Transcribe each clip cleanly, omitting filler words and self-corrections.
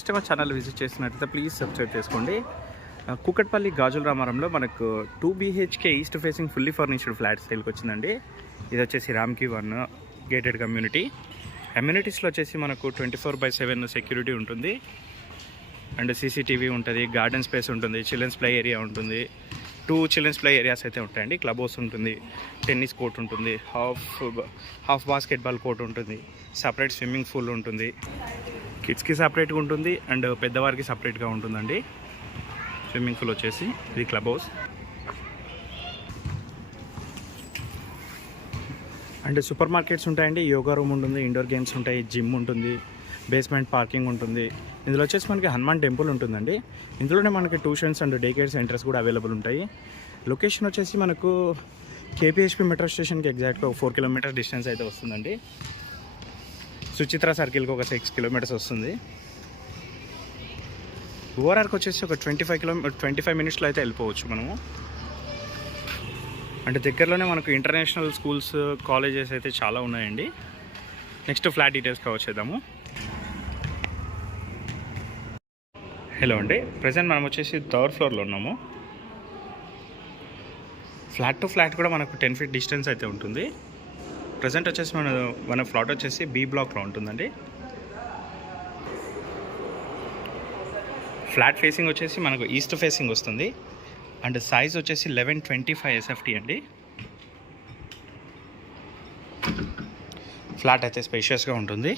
First time channel visit చేసినట్లయితే please subscribe చేసుకోండి. కూకట్పల్లి గాజుల రామారంలో మనకు 2 BHK east facing fully furnished flat సేల్కి వచ్చిందండి. ఇది వచ్చేసి రామ్కి 1 గేటెడ్ కమ్యూనిటీ. అమ్యూనిటీస్లో వచ్చేసి మనకు 24/7 సెక్యూరిటీ ఉంటుంది అండ్ CCTV ఉంటుంది, గార్డెన్ స్పేస్ ఉంటుంది, చిల్డ్రన్స్ ప్లే ఏరియా ఉంటుంది, 2 చిల్డ్రన్స్ ప్లే ఏరియాస్ అయితే ఉంటాయండి. క్లబ్ హౌస్ ఉంటుంది, టెన్నిస్ కోర్ట్ ఉంటుంది, హాఫ్ బాస్కెట్బాల్ కోర్ట్ ఉంటుంది, సపరేట్ స్విమ్మింగ్ పూల్ ఉంటుంది, కిడ్స్కి సపరేట్గా ఉంటుంది అండ్ పెద్దవారికి సపరేట్గా ఉంటుందండి. స్విమ్మింగ్ పూల్ వచ్చేసి ఇది club house and super markets ఉంటాయండి. యోగా రూమ్ ఉంటుంది, ఇండోర్ గేమ్స్ ఉంటాయి, జిమ్ ఉంటుంది, బేస్మెంట్ పార్కింగ్ ఉంటుంది. ఇందులో వచ్చేసి మనకి హనుమాన్ టెంపుల్ ఉంటుందండి. ఇందులోనే మనకి tuitions and day care centres కూడా అవైలబుల్ ఉంటాయి. లొకేషన్ వచ్చేసి మనకు KPHP మెట్రో స్టేషన్కి ఎగ్జాక్ట్గా 4 కిలోమీటర్ డిస్టెన్స్ అయితే వస్తుందండి. సుచిత్ర సర్కిల్కి ఒక 6 కిలోమీటర్స్ వస్తుంది. ఓఆర్ఆర్కి వచ్చేసి ఒక 25 మినిట్స్లో అయితే వెళ్ళిపోవచ్చు మనము. అంటే దగ్గరలోనే మనకు ఇంటర్నేషనల్ స్కూల్స్, కాలేజెస్ అయితే చాలా ఉన్నాయండి. నెక్స్ట్ ఫ్లాట్ డీటెయిల్స్ కవర్ చేద్దాము. హలో అండి, ప్రజెంట్ మనం వచ్చేసి 3rd ఫ్లోర్లో ఉన్నాము. ఫ్లాట్ టు ఫ్లాట్ కూడా మనకు 10 feet డిస్టెన్స్ అయితే ఉంటుంది. ప్రజెంట్ వచ్చేసి మన ఫ్లాట్ వచ్చేసి B బ్లాక్లో ఉంటుందండి. ఫ్లాట్ ఫేసింగ్ వచ్చేసి మనకు ఈస్ట్ ఫేసింగ్ వస్తుంది అండ్ సైజ్ వచ్చేసి 1125 SFT అండి. ఫ్లాట్ అయితే స్పేషియస్గా ఉంటుంది.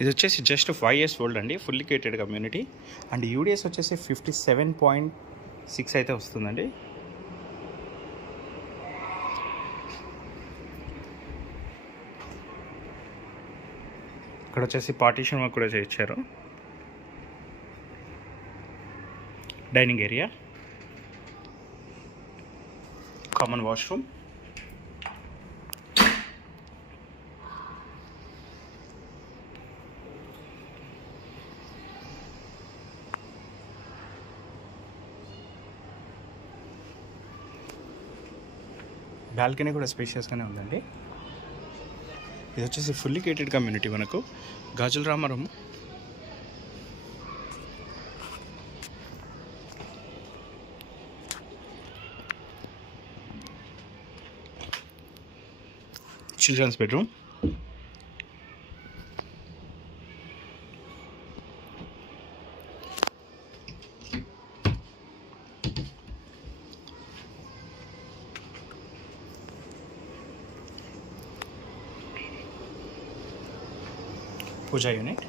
ఇది వచ్చేసి జస్ట్ 5 years ఓల్డ్ అండి, ఫుల్లీ కేటెడ్ కమ్యూనిటీ అండ్ UDS వచ్చేసి 57.6 అయితే వస్తుందండి. ఇక్కడ వచ్చేసి పార్టీషన్ వర్క్ కూడా చేయించారు. Dining area, common washroom, balcony కూడా స్పేషియస్గానే ఉందండి. ఇది వచ్చేసి ఫుల్లీ కేటెడ్ కమ్యూనిటీ మనకు గాజుల రామారం. చిల్డ్రన్స్ బెడ్రూమ్, పూజా యూనిట్,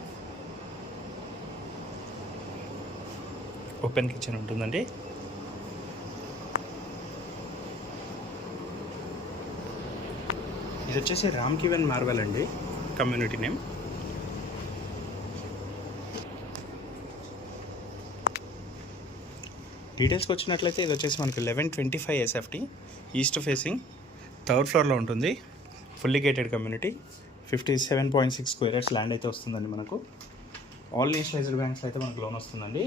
ఓపెన్ కిచెన్ ఉంటుందండి. ఇది వచ్చేసి రామ్కి 1 మార్వెల్ అండి కమ్యూనిటీ నేమ్. డీటెయిల్స్కి వచ్చినట్లయితే ఇది వచ్చేసి మనకి 1125 SFT ఈస్ట్ ఫేసింగ్ 3rd ఫ్లోర్లో ఉంటుంది. Fully gated community, 57.6 square yards land అయితే వస్తుందండి మనకు. ఆల్ నేషనలైజ్డ్ బ్యాంక్స్ అయితే మనకు లోన్ వస్తుందండి.